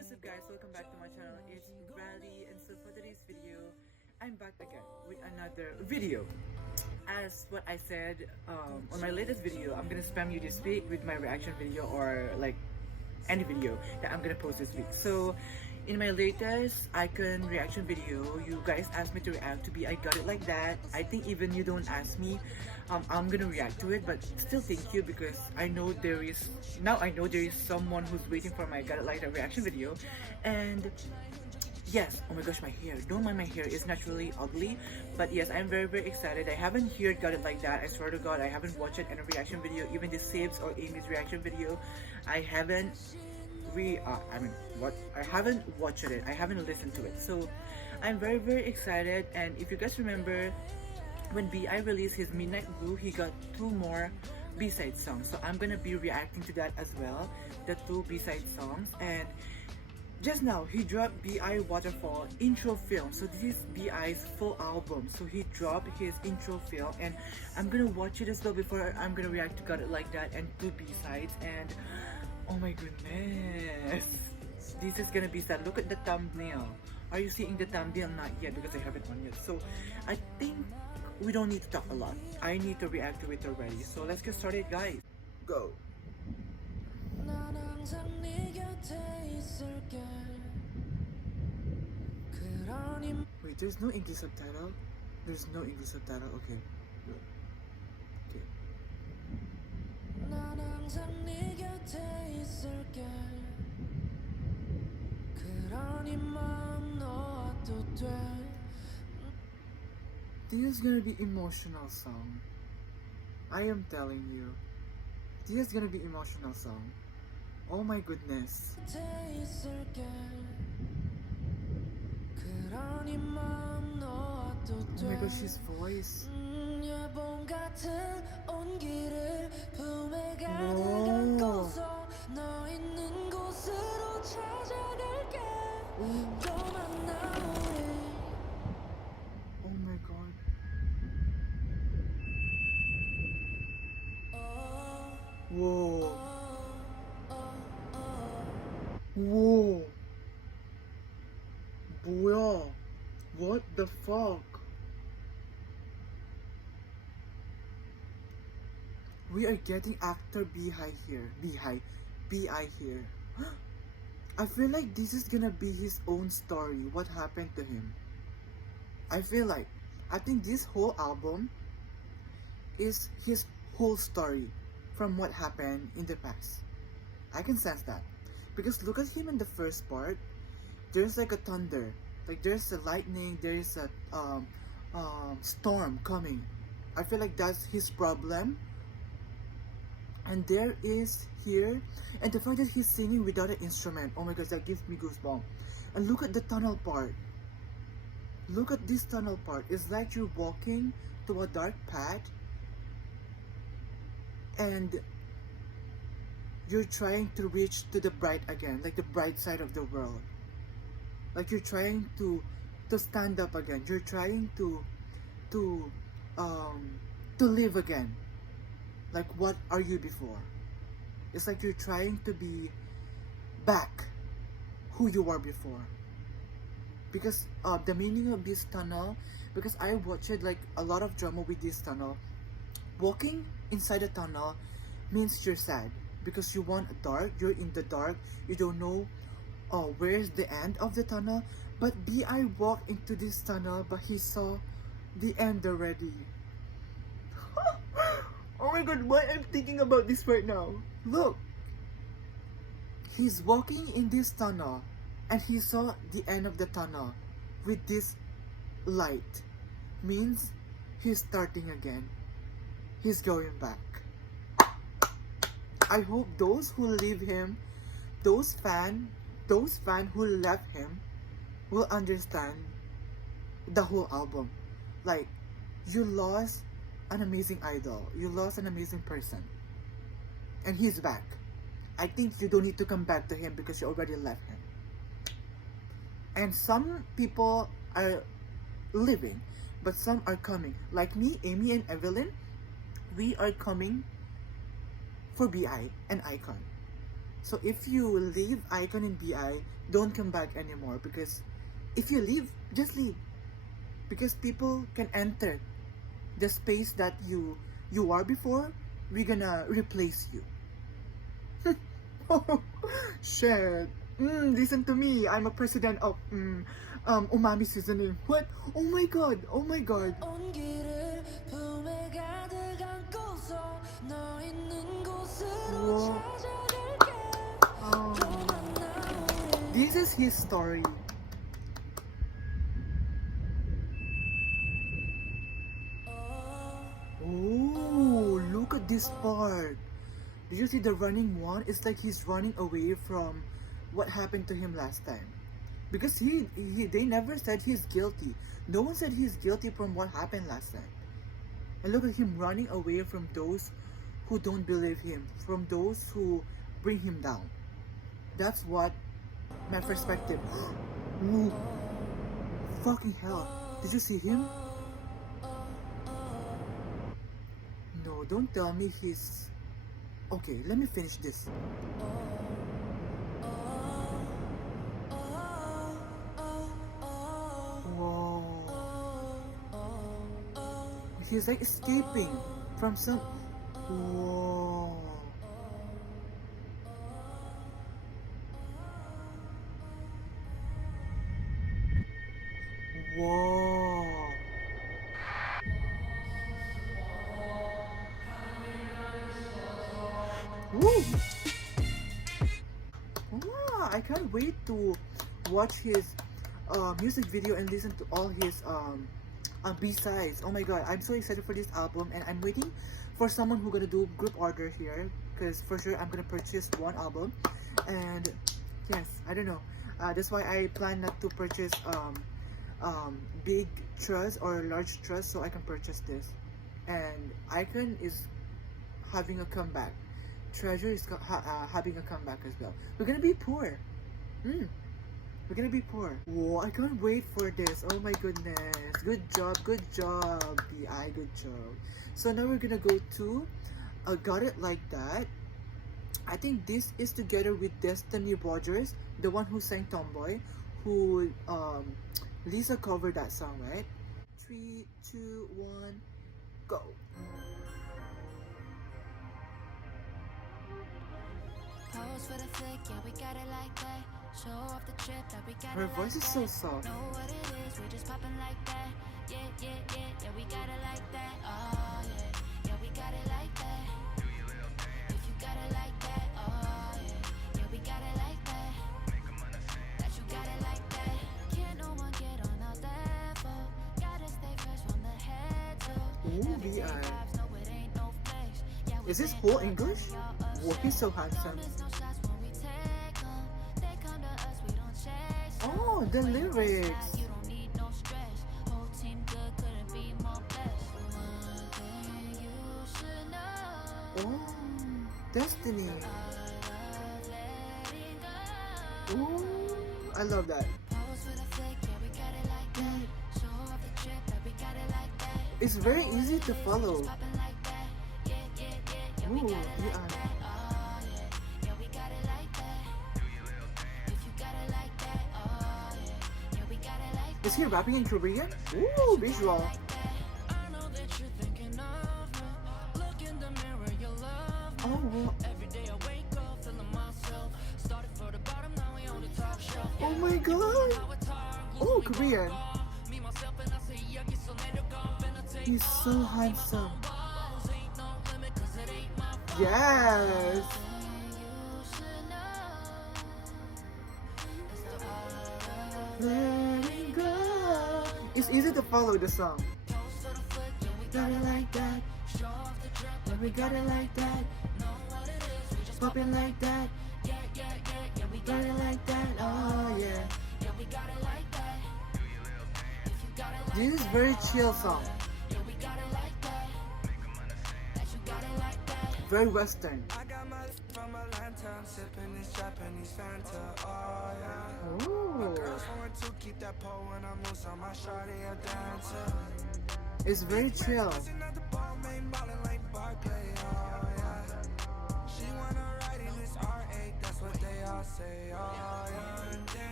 what's up guys, welcome back to my channel. It's Rally, and so for today's video I'm back again with another video. As what I said on my latest video, I'm gonna spam you this week with my reaction video, or like any video that I'm gonna post this week. So in my latest icon reaction video, you guys asked me to react to I Got It Like That. I think even you don't ask me, I'm gonna react to it, but still thank you, because I know there is someone who's waiting for my Got It Like That reaction video. And yes, oh my gosh, my hair. Don't mind my hair, it's naturally ugly. But yes, I'm very excited. I haven't heard Got It Like That. I swear to God, I haven't watched it in a reaction video. Even the Sibs or Amy's reaction video, I haven't I haven't watched it. I haven't listened to it. So I'm very excited. And if you guys remember, when BI released his Midnight Blue, he got 2 more B-side songs. So I'm gonna be reacting to that as well, the 2 B-side songs. And just now, he dropped BI Waterfall intro film. So this is BI's full album. So he dropped his intro film, and I'm gonna watch it as well before I'm gonna react to Got It Like That and 2 B-sides. And oh my goodness, this is gonna be sad. Look at the thumbnail. Are you seeing the thumbnail? Not yet, because I haven't on yet. So I think we don't need to talk a lot. I need to react to it already. So let's get started, guys. Go. Wait, there's no English subtitle? There's no English subtitle, okay. Good. Okay. This is gonna be emotional song. I am telling you. This is gonna be emotional song. Oh my goodness. Oh my gosh, his voice. Whoa. Oh my god. Whoa. Whoa. 뭐야? What the fuck? We are getting actor BI here. BI here. I feel like this is gonna be his own story. What happened to him? I think this whole album is his whole story from what happened in the past. I can sense that. Because look at him in the first part. There's like a thunder. Like there's a lightning, there's a storm coming. I feel like that's his problem. And there is here, and the fact that he's singing without an instrument, oh my gosh, that gives me goosebumps. And look at the tunnel part. Look at this tunnel part. It's like you're walking to a dark path and you're trying to reach to the bright again, like the bright side of the world. Like you're trying to stand up again. You're trying to live again. Like, what are you before? It's like you're trying to be back who you were before. Because the meaning of this tunnel, because I watched like a lot of drama with this tunnel. Walking inside a tunnel means you're sad, because you want dark, you're in the dark, you don't know where's the end of the tunnel. But BI walked into this tunnel, but he saw the end already. Oh my god, why I'm thinking about this right now? Look, he's walking in this tunnel and he saw the end of the tunnel with this light. Means he's starting again. He's going back. I hope those who leave him, those fan who left him, will understand the whole album. Like, you lost an amazing idol. You lost an amazing person. And he's back. I think you don't need to come back to him because you already left him. And some people are leaving, but some are coming. Like me, Amy, and Evelyn, we are coming for BI and Icon. So if you leave Icon in BI, don't come back anymore, because if you leave, just leave, because people can enter the space that you are before. We're gonna replace you. Shit. Listen to me. I'm a president of umami seasoning. What? Oh my god. Oh my god. Whoa. This is his story. Oh, look at this part. Did you see the running one? It's like he's running away from what happened to him last time. Because they never said he's guilty. No one said he's guilty from what happened last time. And look at him running away from those who don't believe him, from those who bring him down. That's what my perspective. Ooh. Fucking hell. Did you see him? No, don't tell me he's... Okay, let me finish this. Whoa. He's like escaping from some... Whoa. Whoa. Woo! Wow, I can't wait to watch his music video and listen to all his B-sides. Oh my god, I'm so excited for this album, and I'm waiting for someone who's gonna do group order here, because for sure I'm gonna purchase one album. And yes, I don't know, that's why I plan not to purchase big trust or large trust, so I can purchase this. And Icon is having a comeback. Treasure is having a comeback as well. We're gonna be poor. We're gonna be poor. Whoa, I can't wait for this. Oh my goodness. Good job, BI, good job. So now we're gonna go to Got It Like That. I think this is together with Destiny Rogers, the one who sang Tomboy, who Lisa covered that song, right? 3, 2, 1, go. Her voice is so soft. Ooh, BI. Is this whole English? Whoa, he's so handsome. Oh, the lyrics. Oh, Destiny. Ooh, I love that. It's very easy to follow. Ooh, yeah. Is he rapping in Korean? Ooh, visual. Oh, oh my god. Oh, Korean. He's so handsome. Yes. Letting go. It's easy to follow the song. Got it like that. We got it like that. Pop it like that. Got it like that. Oh yeah. This is very chill song. Very Western. Ooh. It's very chill.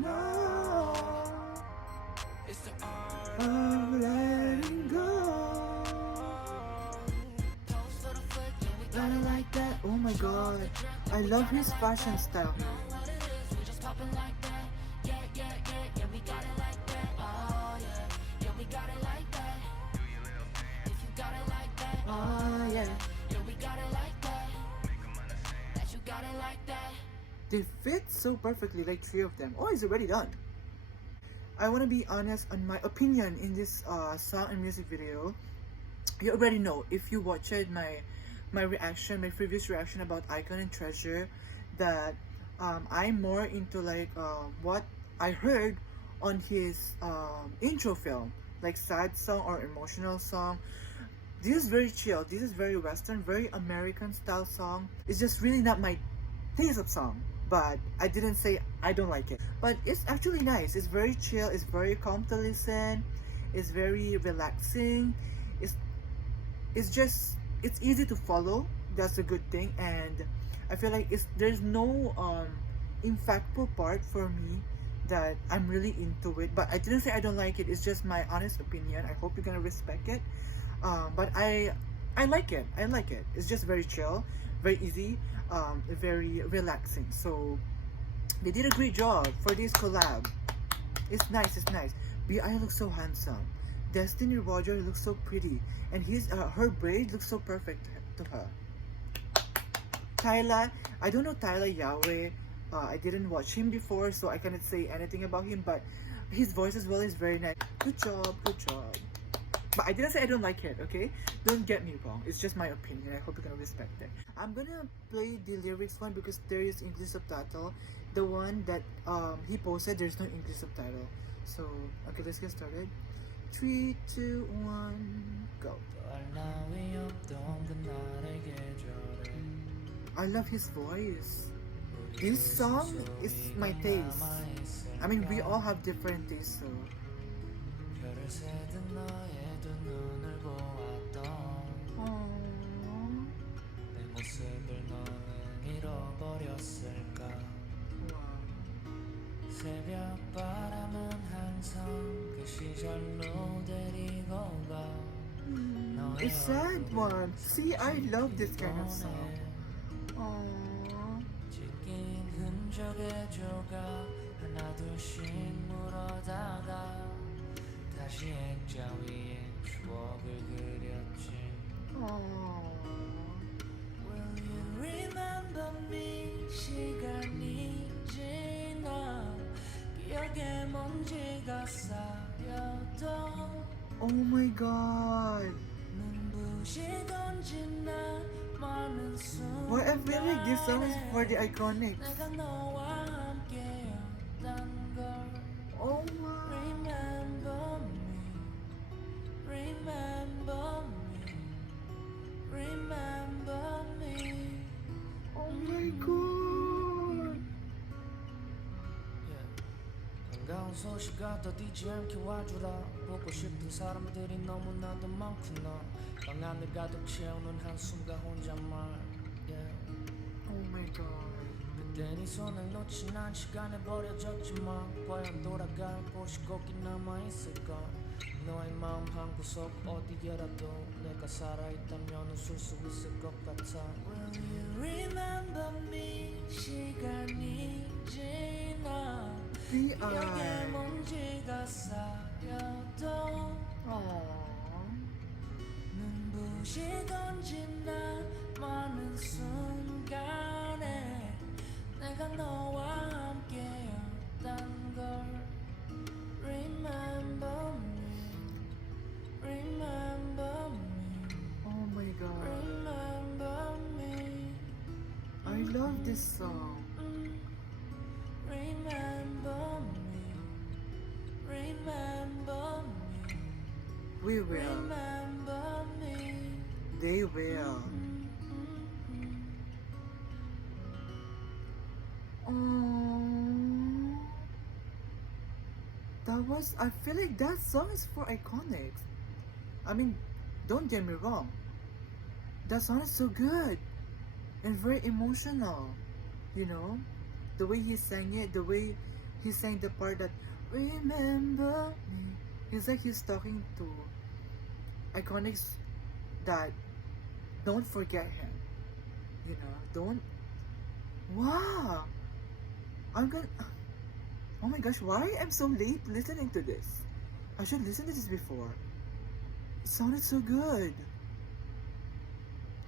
wrong. It's the art of letting go. Gotta like that. Oh my god, I love his fashion style. Oh yeah. They fit so perfectly, like three of them. Oh, it's already done. I want to be honest on my opinion in this song and music video. You already know if you watched my reaction, my previous reaction about Icon and Treasure, that I'm more into like what I heard on his intro film, like sad song or emotional song. This is very chill. This is very Western, very American style song. It's just really not my taste of song. But I didn't say I don't like it. But it's actually nice. It's very chill. It's very calm to listen. It's very relaxing. It's just it's easy to follow. That's a good thing. And I feel like there's no impactful part for me that I'm really into it. But I didn't say I don't like it. It's just my honest opinion. I hope you're gonna respect it. But I like it. I like it. It's just very chill, very easy, very relaxing. So they did a great job for this collab. It's nice. It's nice. BI looks so handsome. Destiny Roger looks so pretty, and her braid looks so perfect to her. Tyla, I don't know Tyla Yahweh. I didn't watch him before, so I cannot say anything about him. But his voice as well is very nice. Good job. Good job. But I didn't say I don't like it, okay? Don't get me wrong. It's just my opinion. I hope you're gonna respect it. I'm gonna play the lyrics one because there is English subtitle. The one that he posted, there's no English subtitle. So, okay, let's get started. 3, 2, 1, go. I love his voice. This song is my taste. I mean, we all have different tastes, so. It's sad one. See, I love this kind of song. Will you remember me? 시간이 지나 기억에 먼지가 쌓여도 Oh my god. 눈부시던 지나 많은 Why I feel like this song is for the Iconics. 내가 너와 함께였단 걸 Oh my. Remember me, remember me, remember me. Oh my god. 반가운 소식 가둬두지 않게 와주라. 보고 싶은 사람들이 너무나도 많구나. 방 안을 가득 채우는 한숨과 혼잣말. Oh my god. 그때 네 손을 놓친 한 시간에 버려졌지만 과연 돌아갈 곳이 거기 남아있을까. 너의 마음 한구석 어디에라도 내가 살아있다면 웃을 수 있을 것 같아. Will you remember me? 시간이 지나 기억에 먼지가 쌓여도 눈부시던 지나 많은 순간에 내가 너와 함께였단 걸 Remember me, remember me, Oh my god. remember me. I love this song. Remember me, remember me, We will. remember me. They will. I feel like that song is for Iconics. I mean, don't get me wrong. That song is so good and very emotional. You know, the way he sang it, the way he sang the part that remember me. It's like he's talking to iconics that don't forget him. You know, don't. Wow! I'm gonna. Oh my gosh, why I'm so late listening to this? I should listen to this before. It sounded so good.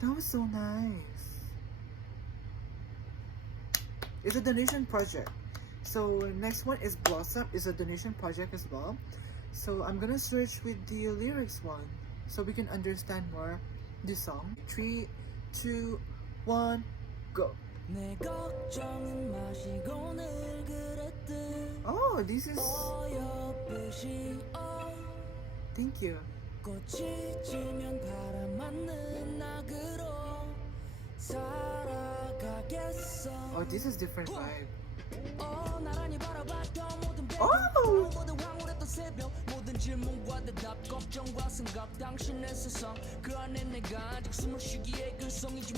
That was so nice. It's a donation project. So next one is Blossom. It's a donation project as well. So I'm gonna search with the lyrics one so we can understand more the song. 3, 2, 1, go. Oh, this is. Thank you. Oh, this is different vibe. Oh!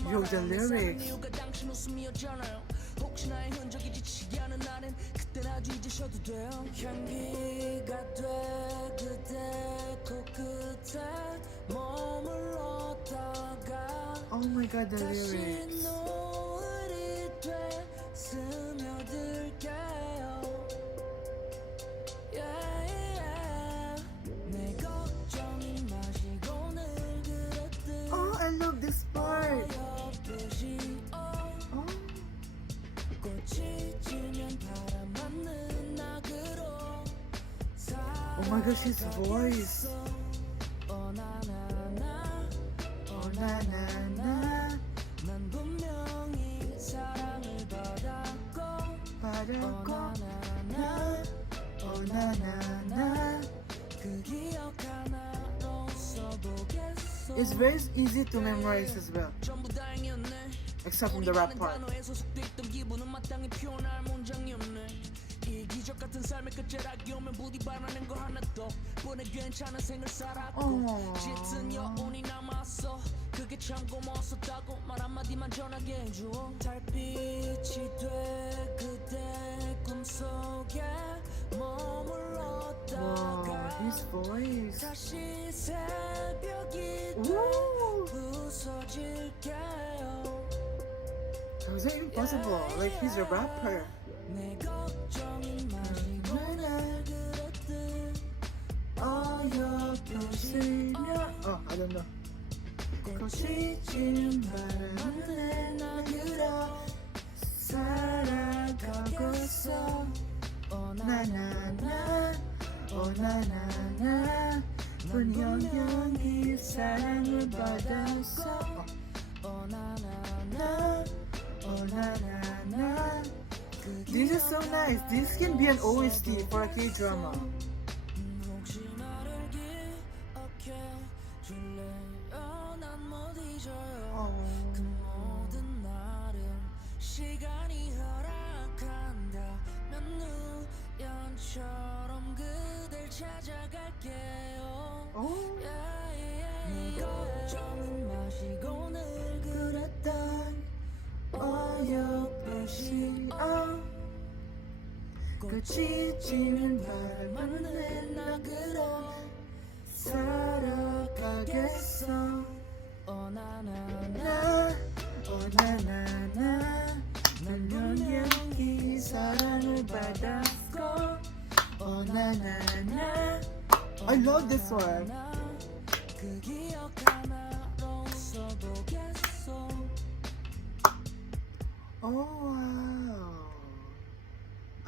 Yo, the lyrics. Oh my god, the lyrics. Oh, I love this part. Oh. Oh my gosh, his voice. Oh na na na. 받았고 나. Oh na na na. It's very easy to memorize as well, except from the rap part. Wow, his voice. Ooh. How is that even possible? Like, he's a rapper. Oh, I don't know. 분명히 사랑을 받았어. This is so nice. This can be an OST for a K-drama. Oh. 끝이 지는 바람은 내 낙으로 살아가겠어. 오나나나 오나나나 난 영영히 사랑을 받았고. 오나나나. I love this one. Oh wow.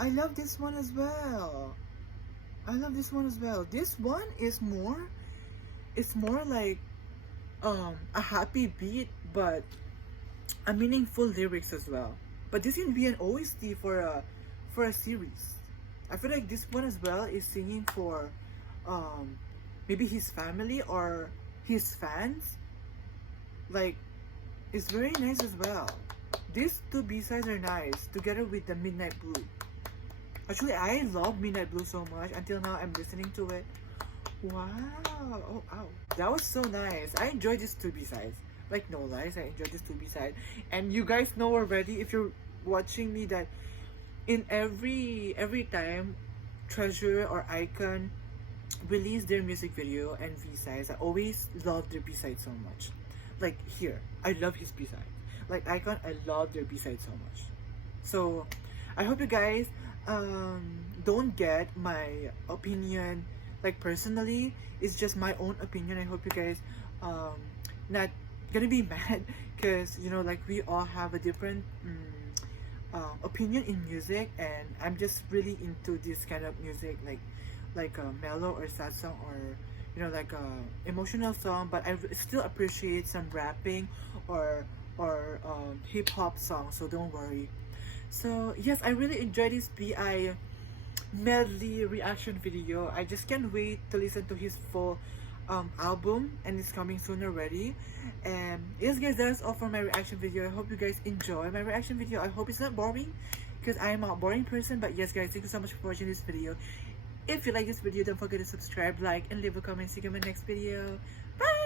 I love this one as well. This one is more, it's more like a happy beat but a meaningful lyrics as well. But this can be an OST for a series. I feel like this one as well is singing for maybe his family or his fans. Like, it's very nice as well. These two B-sides are nice together with the Midnight Blue. Actually, I love Midnight Blue so much. Until now, I'm listening to it. Wow. Oh, ow. That was so nice. I enjoyed these two B-sides. Like, no lies, I enjoyed this two B-side. And you guys know already, if you're watching me, that in every time Treasure or Icon release their music video and B-sides, I always love their B-side so much. Like here, I love his B-side. Like Icon, I love their B-side so much. So I hope you guys don't get my opinion like personally. It's just my own opinion. I hope you guys not gonna be mad, because you know, like we all have a different opinion in music, and I'm just really into this kind of music, like a mellow or sad song, or you know, like a emotional song. But I still appreciate some rapping or hip hop songs, so don't worry. So yes, I really enjoyed this BI medley reaction video. I just can't wait to listen to his full album, and it's coming soon already. And yes guys, that's all for my reaction video. I hope you guys enjoy my reaction video. I hope it's not boring, because I am a boring person. But yes guys, thank you so much for watching this video. If you like this video, don't forget to subscribe, like, and leave a comment. See you in my next video. Bye.